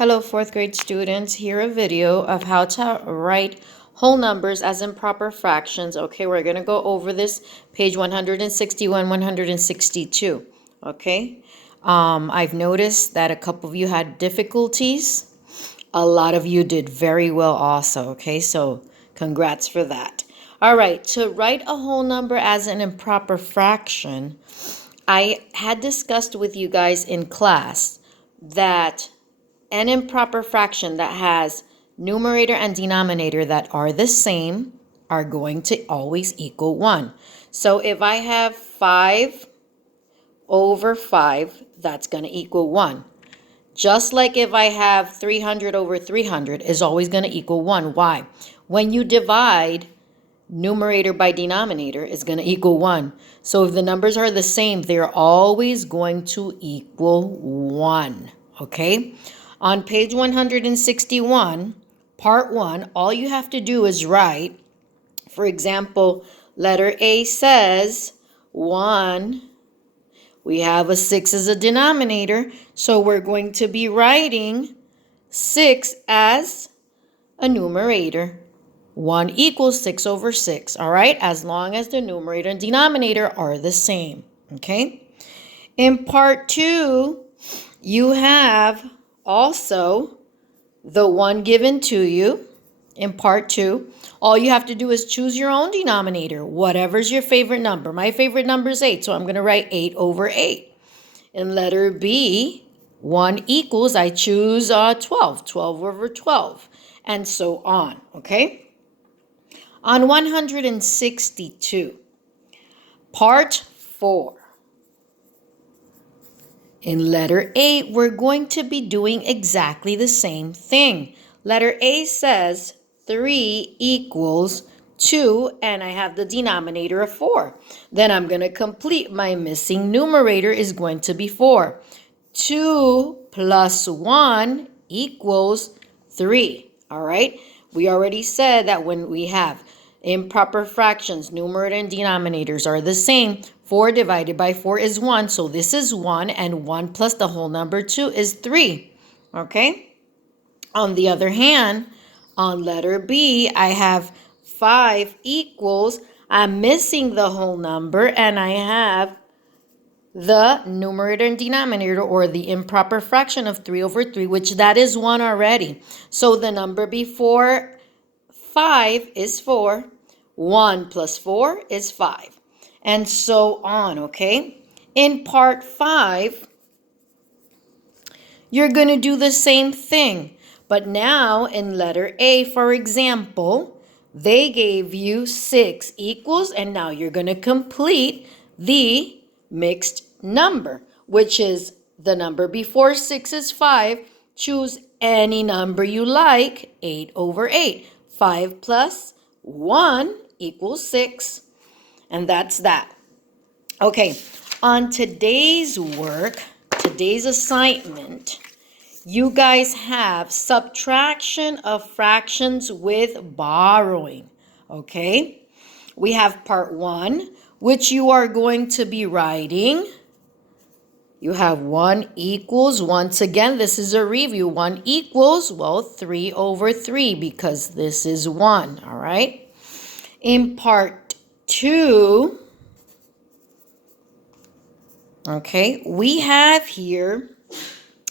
Hello, fourth grade students. Here a video of how to write whole numbers as improper fractions. Okay, we're going to go over this page 161, 162. Okay, I've noticed that a couple of you had difficulties. A lot of you did very well also. Okay, so congrats for that. All right, to write a whole number as an improper fraction, I had discussed with you guys in class that an improper fraction that has numerator and denominator that are the same are going to always equal 1. So if I have 5 over 5, that's going to equal 1. Just like if I have 300 over 300 is always going to equal 1. Why? When you divide, numerator by denominator is going to equal 1. So if the numbers are the same, they're always going to equal 1. Okay? On page 161, part 1, all you have to do is write, for example, letter A says 1. We have a 6 as a denominator, so we're going to be writing 6 as a numerator. 1 equals 6 over 6, all right? As long as the numerator and denominator are the same, okay? In part 2, you have also the 1 given to you in part 2. All you have to do is choose your own denominator, whatever's your favorite number. My favorite number is 8, so I'm going to write 8 over 8. In letter B, 1 equals, I choose 12, 12 over 12, and so on, okay? On 162, part 4, in letter A, we're going to be doing exactly the same thing. Letter A says 3 equals 2, and I have the denominator of 4. Then I'm going to complete. My missing numerator is going to be 4. 2 plus 1 equals 3. All right? We already said that when we have improper fractions, numerator and denominators are the same. 4 divided by 4 is 1. So this is 1, and 1 plus the whole number 2 is 3. Okay? On the other hand, on letter B, I have 5 equals, I'm missing the whole number, and I have the numerator and denominator, or the improper fraction of 3 over 3, which that is 1 already. So the number before 5 is 4. 1 plus 4 is 5. And so on, okay? In part 5, you're going to do the same thing. But now in letter A, for example, they gave you 6 equals, and now you're going to complete the mixed number, which is the number before 6 is 5. Choose any number you like, 8 over 8. 5 plus 1 equals 6. And that's that. Okay, on today's work, today's assignment, you guys have subtraction of fractions with borrowing. Okay, we have part 1, which you are going to be writing. You have 1 equals, once again, this is a review. 1 equals, well, 3 over 3, because this is 1, all right? In part 2, okay, we have here,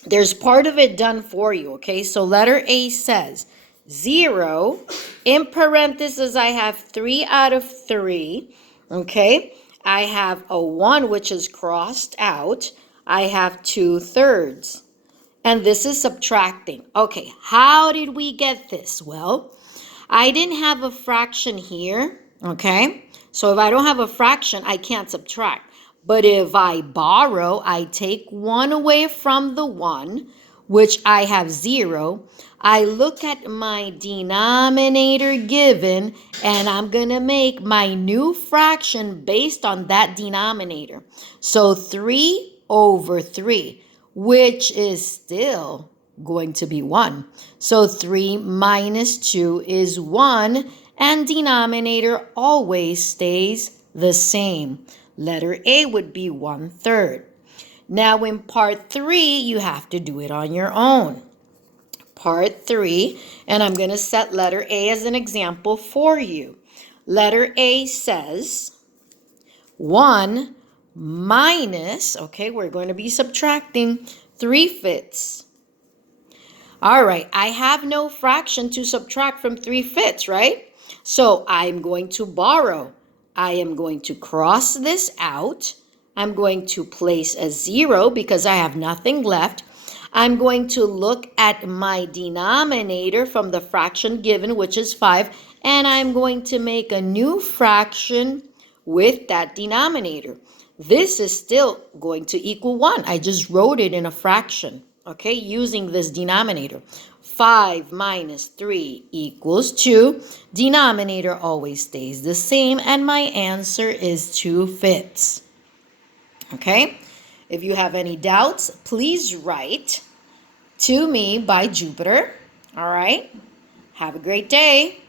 there's part of it done for you, okay? So letter A says 0. In parentheses, I have 3 out of 3, okay? I have a 1, which is crossed out. I have 2/3. And this is subtracting. Okay, how did we get this? Well, I didn't have a fraction here, okay? So if I don't have a fraction, I can't subtract. But if I borrow, I take 1 away from the 1, which I have 0. I look at my denominator given, and I'm going to make my new fraction based on that denominator. So 3 over 3, which is still going to be 1. So 3 minus 2 is 1, and denominator always stays the same. Letter A would be 1/3. Now in part 3, you have to do it on your own. part 3, and I'm going to set letter A as an example for you. Letter A says 1 minus, okay, we're going to be subtracting 3/5. All right, I have no fraction to subtract from 3/5, right? So I'm going to borrow. I am going to cross this out. I'm going to place a 0 because I have nothing left. I'm going to look at my denominator from the fraction given, which is 5, and I'm going to make a new fraction with that denominator. This is still going to equal 1. I just wrote it in a fraction, okay, using this denominator. 5 minus 3 equals 2. Denominator always stays the same, and my answer is 2/5. Okay? If you have any doubts, please write to me by Jupiter. All right? Have a great day.